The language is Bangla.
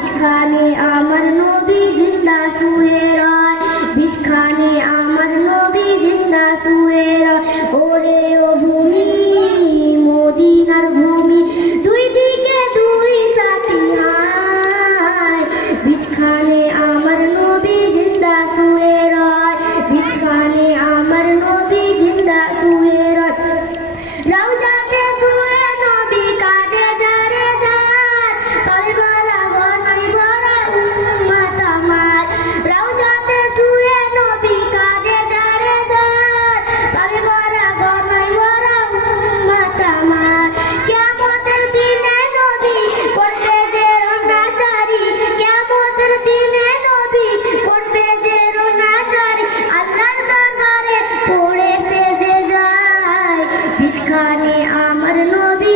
বিছখানে আমার নবী জিন্দা শুয়ে রয়, বিছখানে আমার নবী জিন্দা শুয়ে রয়। ওরে ও ভূমি মদিনার ভূমি, দুই দিকে দুই সাথী হায়, বিছখানে আমার নবী জিন্দা শুয়ে রয়, বিছখানে আমার নবী জিন্দা শুয়ে রয়। রওজাতে শুয়ে নবী কাঁদে যারে যার, পাবে ভরা ঘর নাই ভরা উম্মত আমার। রওজাতে শুয়ে নবী কাঁদে যারে যার, পাবে ভরা ঘর নাই ভরা উম্মত আমার। কিয়ামতের দিনে নবী করবে যে রোনাচারি, কিয়ামতের দিনে নবী করবে যে রোনাচারি, আল্লাহর দরবারে পড়ে সেজে যায়, বিছখানে আমার নবী